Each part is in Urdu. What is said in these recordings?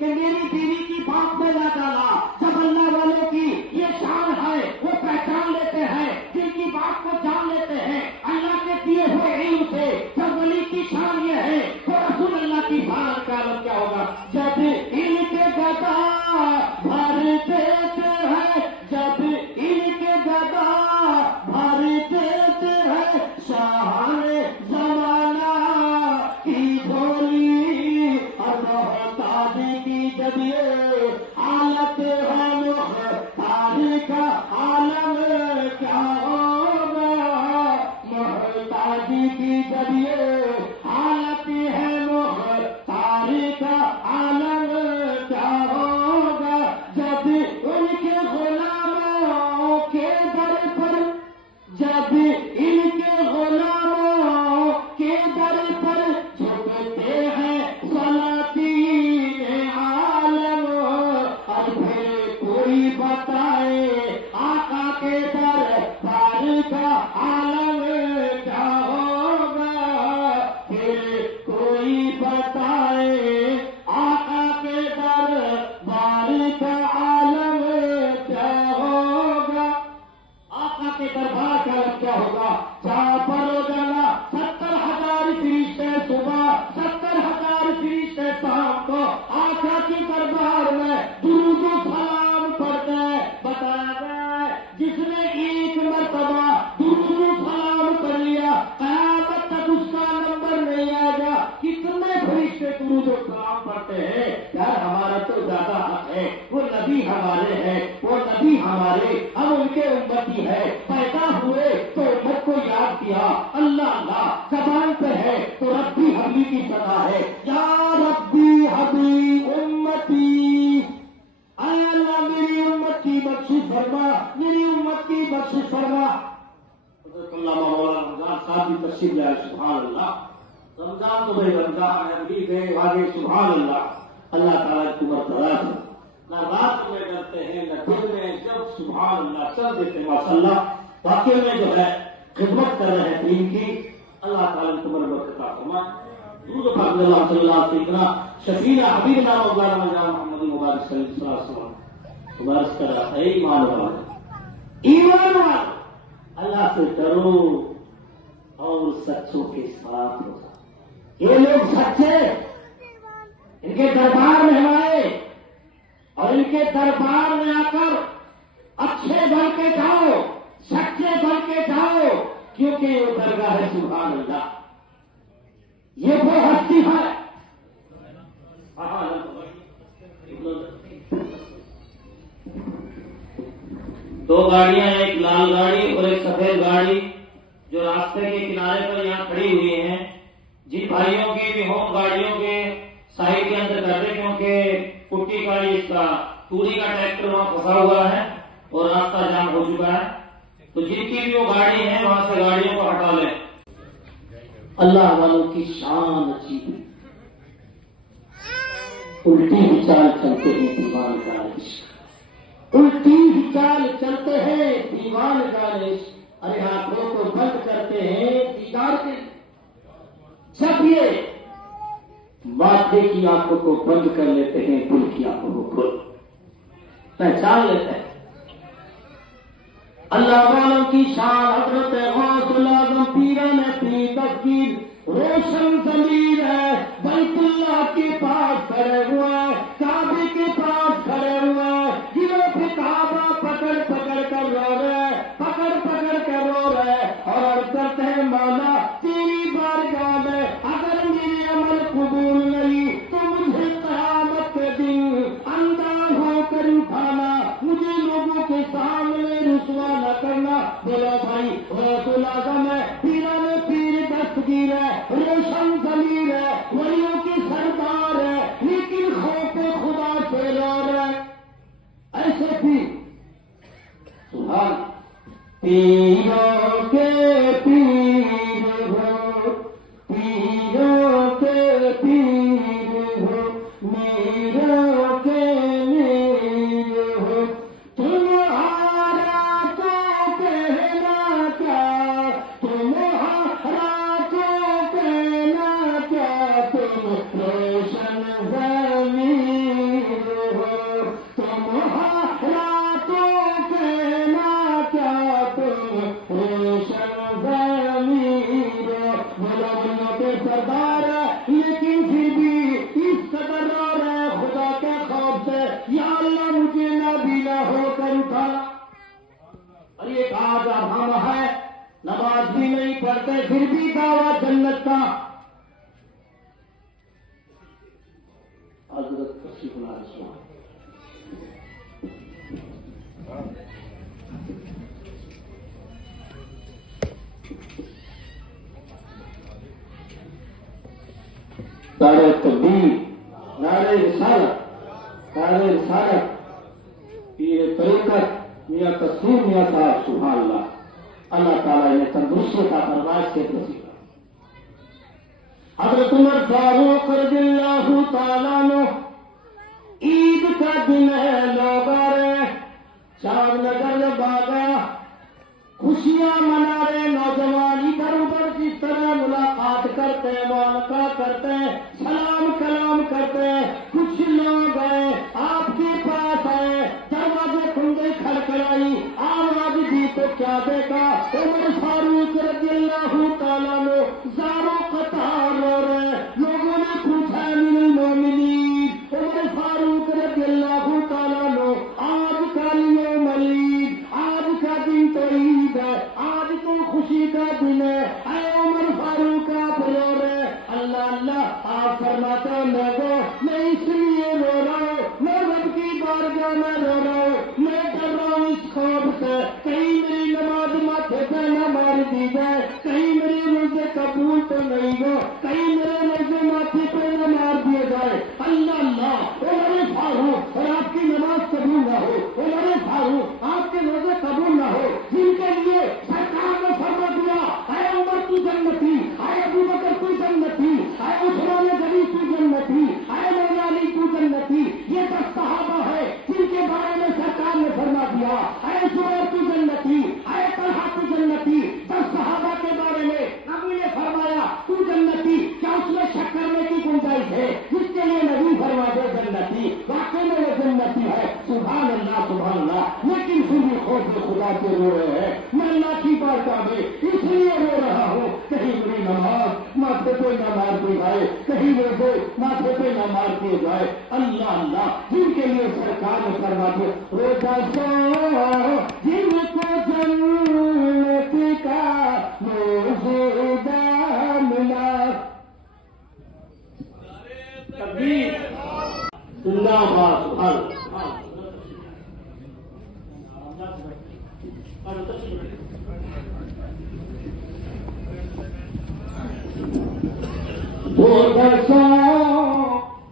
کہ میری بیوی کی بات میں نہ ڈالا. جب اللہ والوں کی یہ شان ہے وہ پہچان لیتے ہیں, دل کی بات کو جان لیتے ہیں اللہ کے دیے ہوئے علم سے. جب ولی کی شان یہ ہے تو رسول اللہ کی شان کا عالم کیا ہوگا. جب ان کے گدا بھرتے ہیں, جب ان کے گدا بھرتے ہیں شاہان زمانہ کی بولی اور محتاج کی جب یہ حالت ہے محتاج کا عالم کیا ہوگا. محتاج کی جب یہ حالت ہے محتاج کا عالم کیا ہوگا. جب ان کے غلاموں کے در پر, جب ان کے غلاموں کے در پر جھکتے ہیں سلاطین عالم, اب پھر کوئی بتائے آقا کے دربار کا عالم کیا ہوگا. پھر کوئی بتائے آقا کے دربار کا عالم کیا ہوگا. آقا کے دربار کا عالم کیا ہوگا. جہاں پر روزانہ 70,000 فرشتے صبح 70,000 فرشتے شام کو آقا کے دربار میں درود و سلام پڑھتے ہیں. بتایا گیا ہے جس نے ایک مرتبہ درود و سلام کر لیا قیامت تک اس کا نمبر نہیں آئے گا. کتنے فرشتے درود و سلام پڑھتے ہیں. یار ہمارا تو زیادہ حق ہے, وہ نبی ہمارے ہیں, وہ نبی ہمارے, ہم ان کے امتی ہے. پیدا ہوئے تو امت کو یاد کیا, اللہ اللہ زبان پہ ہے تو ربی حبی کی صدا ہے. یا ربی حبی امتی, اے اللہ میری امت کی بخشش فرما, میری امت کی بخشش فرما. حضرت علامہ مولانا رمضان صاحب بھی تشریف لائے. سبحان اللہ. رمضان تو بھائی رمضان ہے, ابھی گئے آگے. سبحان اللہ. اللہ تعالیٰ کی مرتبہ سے نہ رات میں ڈرتے ہیں نہ دن میں, جب سبحان اللہ چل دیتے ہیں ماشاء اللہ. واقعی میں جو ہے خدمت کر رہے ہیں دین کی. اللہ تعالیٰ نے تمہاری برکت عطا فرمائے. درود پاک اللہ صلی اللہ علیہ وسلم شفیع حبیب اللہ مولانا محمد مبارک صلی اللہ علیہ وسلم. تمہارا کرا ہے ایمان والو, ایمان والو, اللہ سے ڈرو اور سچوں کے ساتھ ہو. یہ لوگ سچے, ان کے دربار میں ہم آئے اور ان کے دربار میں آ کر اچھے بن کے جاؤ, سچے بن کے جاؤ, کیونکہ یہ درگاہ ہے. سبحان اللہ. یہ وہ ہستی ہے. دو گاڑیاں, ایک لال گاڑی اور ایک سفید گاڑی جو راستے کے کنارے پر یہاں کھڑی ہوئی ہیں. جن بھائیوں کی بھی ہوں گاڑیوں کے سائڈ کے اندر کر دیں, کیونکہ کٹی گاڑی اس کا توری کا ٹریکٹر وہاں پھنسا ہوا ہے اور راستہ جام ہو چکا ہے. تو جن کی بھی وہ گاڑی ہے وہاں سے گاڑیوں کو ہٹا لیں. اللہ والوں کی شان اچھی ہے. الٹی ہی چال چلتے ہیں دیوان کا عشق, الٹی ہی چال چلتے ہیں دیوان کا عشق. ارے آنکھوں کو بند کرتے ہیں دیدار کے, جب یہ مادے کی آنکھوں کو بند کر لیتے ہیں دل کی آنکھوں کو کھول پہچان لیتے ہیں. اللہ والوں کی شان. حضرت غوث الاعظم پیران اپنی تفکیر روشن ضمیر ہے, بیت اللہ کے پاس کھڑے ہوئے, کعبے کے پاس کھڑے ہوئے, جنہوں پہ کعبہ پکڑ پکڑ کر رو رہے, پکڑ پکڑ کر رو رہے اور عرض کرتے ہیں مولا تیری بارگاہ میں اگر میرے عمل قبول نہیں تو مجھے قیامت کے دن اندھا ہو کر اٹھانا, مجھے لوگوں کے سامنے رسوا نہ کرنا. بولا بھائی غوث الاعظم ہے, پیران پیر دستگیر ہے, روشن ضمیر ہے, ولیوں کی سردار ہے, لیکن خوف خدا سے رو رہے. ایسے بھی سبحان پیروں کے پیر ہو, پیروں کے پیر ہو, میروں کے میر ہو, تمہارا تو کہنا کیا, تمہارا تو کہنا کیا, تم روشن ضمیر کا حضرت تشریف لا رہے ہیں. نعرہ تکبیر، نعرہ رسالت، نعرہ رسالت، پیر طریقت میاں تسلیم میاں صاحب سبحان اللہ. اللہ تعالیٰ نے تندرستی کا فرمائش سے نصیب. حضرت عمر فاروق رضی اللہ تعالیٰ عنہ عید کا دن ہے، لوگ آ رہے شام نگر باغا خوشیاں منا رہے، نوجوان ادھر ادھر جس طرح ملاقات کرتے ہیں، معانقہ کرتے ہیں، سلام کلام کرتے ہیں. کچھ لوگ آئے آپ کے پاس آئے، دروازے کھلے کھڑکڑائی، آواز دی تو کیا دیکھا؟ عمر فاروق رضی اللہ تعالیٰ عنہ زاروں قطار رو رہے. لوگوں نے پوچھا من المومنین، عمر فاروق رضی اللہ تعالیٰ عنہ آج کا یوم العید، آج کا دن تو عید ہے، آج تو خوشی کا دن ہے. اے عمر فاروق آپ رو رہے. اللہ اللہ آپ فرماتے ہیں لوگوں میں اس لیے رو رہا ہوں، میں رب کی بارگاہ میں رو رہا ہوں، میں ڈر رہا ہوں اس خوف سے کہیں میری نماز ماتھے پہ نہ مار دی جائے، کہیں میری روزے قبول تو نہیں ہو، کہیں میرے روزے ماتھے پہ نہ مار دیے جائے. اللہ اللہ عمر فاروق اور آپ کی نماز قبول نہ ہو، عمر فاروق آپ کے روزے قبول نہ ہو، جن کے لیے سرکار نے فرما دیا اے عمر تو جنتی، اے ابو بکر تو جنتی، اے عثمان غنی تو جنتی، اے مولا علی تو جنتی. یہ 10 صحابہ ہے جن کے بارے میں سرکار نے فرما دیا اے زبیر تو جنتی، اے طلحہ تو جنتی. 10 صحابہ کے بارے میں نبی نے فرمایا تو جنتی. کیا اس میں شک کرنے کی گنجائش ہے؟ جس کے لیے نبی فرما دے جنتی، واقعی میں وہ جنتی ہے. سبحان اللہ سبحان اللہ. لیکن پھر بھی خوف خدا سے رو رہے ہیں. میں اللہ کی بارگاہ میں اس لیے رو رہا ہوں کہیں میری نماز ماتھے پہ نہ مار دی جائے، کہیں روزے ماتھے پہ نہ مار دیے جائے. اللہ اللہ جن کے لیے سرکار نے فرما دیا روزہ سو جن کو جنت کا موجودہ ملا. تکبیر زندہ باد سبحان اللہ.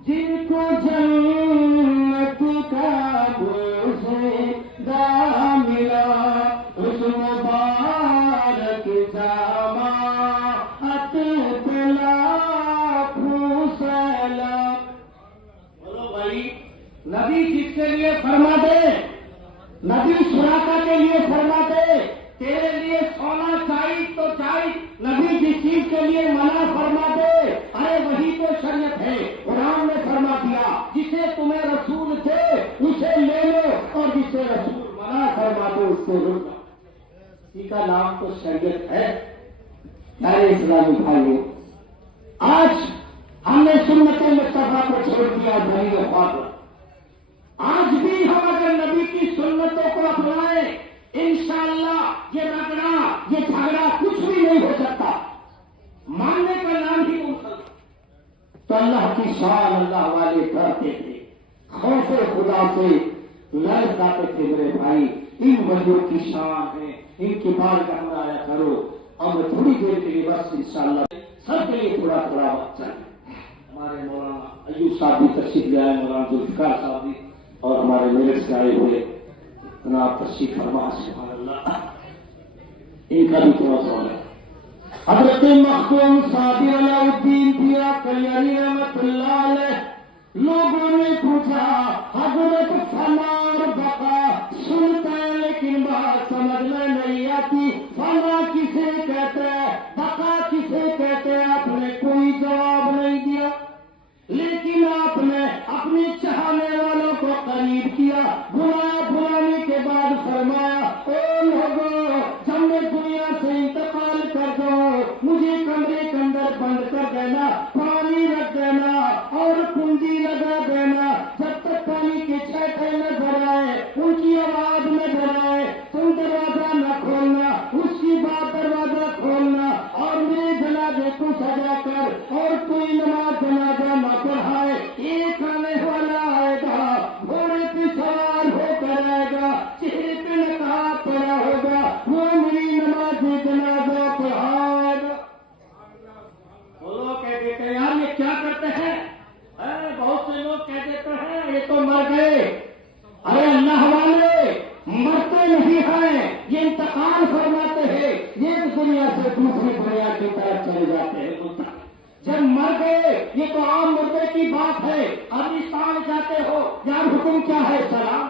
جن کو جنت کا موجودہ ملا، اس مبارک جماعت پہ لاکھوں سلام. بولو بھائی، نبی جس کے لیے فرما دے، نبی سراقہ کے لیے فرما دے تیرے لیے سونا چاہیے تو چاہیے، نبی جس چیز کے لیے منع فرما دے ارے وہی تو شریعت ہے. قرآن نے فرما دیا جسے تمہیں رسول دے اسے لے لو، اور جسے رسول منع فرما دے اس سے رک جاؤ. اسی کا نام تو شریعت ہے. میرے اسلامی بھائیوں، آج ہم نے سنت مصطفیٰ کو چھوڑ دیا دلیل خواب. آج بھی ہم اگر نبی کی سنتوں کو اپنائیں انشاءاللہ یہ رگڑا یہ جھگڑا کچھ بھی نہیں ہو سکتا، ماننے کا نام ہی مسلمان. تو اللہ کی شان اللہ والے کرتے تھے، خوف خدا سے لڑ جاتے تھے. میرے بھائی ان ولیوں کی شان ہے، ان کی بارگاہ میں آیا کرو. اب تھوڑی دیر کے لیے بس انشاءاللہ سب کے لیے تھوڑا تھوڑا وقت چاہیے. ہمارے مولانا ایوب صاحب بھی تشریف لے آئے، مولانا ذوالفقار صاحب بھی، اور ہمارے میرے سے آئے ہوئے جناب تشریف فرما. سبحان اللہ. ان کا بھی تھوڑا سوال ہے. حضرت مخدوم صابر علاء الدین پیا کلیانی رحمت اللہ علیہ، لوگوں نے پوچھا حضرت فنا بقا سنتا ہے لیکن بات سمجھ میں نہیں آتی، فنا کسے کہتے ہیں، بقا کسے کہتے ہیں؟ آپ نے کوئی جواب نہیں دیا، لیکن آپ نے اپنے چاہنے والوں کو قریب کیا، بلانے کے بعد فرمایا اے لوگوں جب میں دنیا سے انتقال کر دوں مجھے کمرے کے اندر بند کر دینا، پانی رکھ دینا اور کنڈی لگا دینا. جب تک پانی کے چھٹے نظر آئے، ان کی آواز نظر آئے، تم دروازہ نہ کہہ دیتے ہیں یہ تو مر گئے. ارے اللہ والے مرتے نہیں ہیں، یہ انتقال فرماتے ہیں، یہ ایک دنیا سے دوسری دنیا کی طرف چلے جاتے ہیں. جب مر گئے یہ تو عام مردے کی بات ہے. قبرستان جاتے ہو یار حکم کیا ہے؟ سلام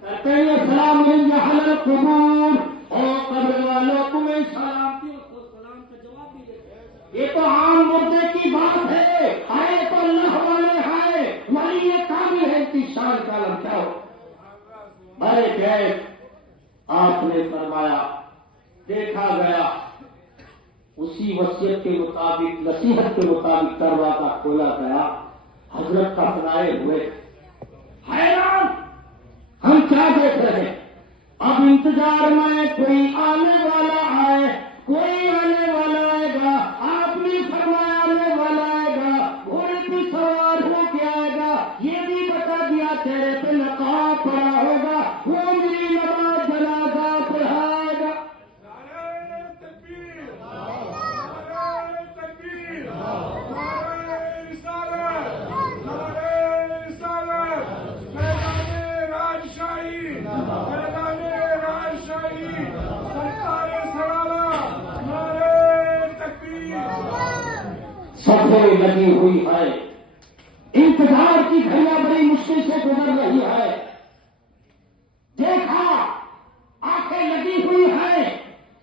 کہتے ہیں السلام علیکم القبور، او قبر والوں تمہیں سلام کی، اس کو سلام کا جواب بھی دیتے. یہ تو عام مردے کی بات ہے، آئے تو اللہ والے ہیں، ولی یہ کامل ہے کی شان کا عالم کیا ہو. ارے کیس آپ نے فرمایا دیکھا گیا اسی وصیت کے مطابق نصیحت کے مطابق دروازہ کھولا گیا، حضرت کا سنائے ہوئے حیران ہم کیا دیکھ رہے ہیں. اب انتظار میں کوئی آنے والا آئے، کوئی آنے والا آئے گا. آپ نے فرمایا آنے والا آئے گا، گھوڑے پہ سوار ہو کے آئے گا، یہ بھی بتا دیا چہرے پہ نقاب پڑا ہوگا، وہ میری نماز جنازہ پڑھائے گا. صفحے لگی ہوئی ہے، انتظار کی گھڑیاں بڑی مشکل سے گزر رہی ہے. دیکھا آنکھیں لگی ہوئی ہے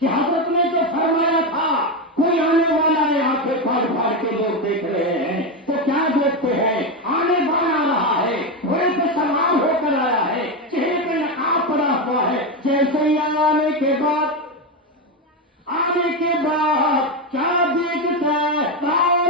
کہ حضرت نے جو فرمایا تھا کوئی آنے والا ہے. آنکھیں پھاڑ پھاڑ کے لوگ دیکھ رہے ہیں تو کیا دیکھتے ہیں؟ آنے والا آ رہا ہے، گھوڑے پہ سوار ہو کر آیا ہے، چہرے پہ نقاب پڑا ہوا ہے. جیسے ہی آنے کے بعد کیا دیکھتا ہے؟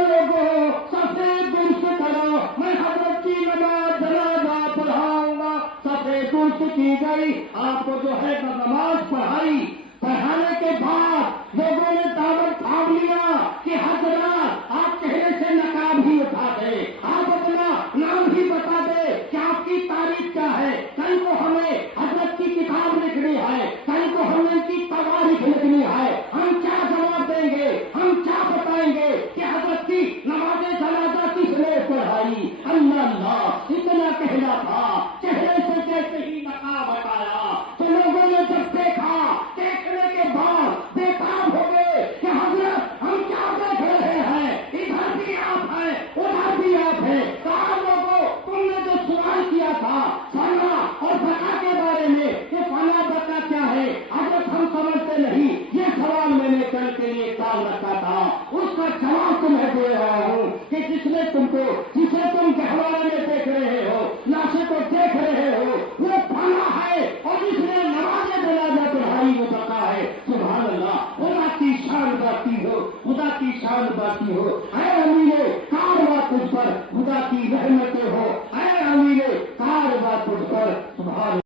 لوگوں سفید درست کرو، میں حضرت کی نماز جنازہ پڑھاؤں گا. سفید درست کی گئی، آپ کو جو ہے نماز پڑھائی. پڑھانے کے بعد لوگوں نے دعوت تھام لیا کہ حضرات آپ چہرے سے نقاب ہی اٹھا دیں، آپ اپنا نام ہی بتا دیں کہ آپ کی تاریخ کیا ہے. کل کو ہمیں حضرت کی کتاب لکھنی ہے، کل کو ہمیں ان کی تواریخ لکھنی ہے. ہم کیا جواب دیں گے؟ ہم کیا بتائیں گے کہ حضرت کی نماز جنازہ کس نے پڑھائی؟ اللہ اتنا کہنا تھا. چہرے سے جیسے ہی نقاب ہٹایا تو لوگوں نے جب دیکھا، دیکھنے کے بعد بےتاب ہو گئے کہ حضرت ہم کیا دیکھ رہے ہیں؟ ادھر بھی آپ ہیں، ادھر بھی آپ ہیں. کہا لوگوں تم نے جو سوال کیا تھا فنا اور بقا کے بارے میں، یہ فنا بقا کیا ہے حضرت ہم سمجھتے نہیں. یہ سوال میں نے کل کے لیے کال رکھا تھا، اس کا جواب تمہیں دے رہا ہوں کہ جسے تم گہوارے میں دیکھ رہے ہو، لاشیں کو دیکھ رہے ہو، وہ فنا ہے، اور جس نے نماز جنازہ پڑھائی وہ بقا ہے. سبحان اللہ، خدا کی شان باقی ہو، خدا کی شان باقی ہو. اے امیر کارواں تجھ پر خدا کی رحمتیں ہو، اے امیر کارواں تجھ پر. سبحان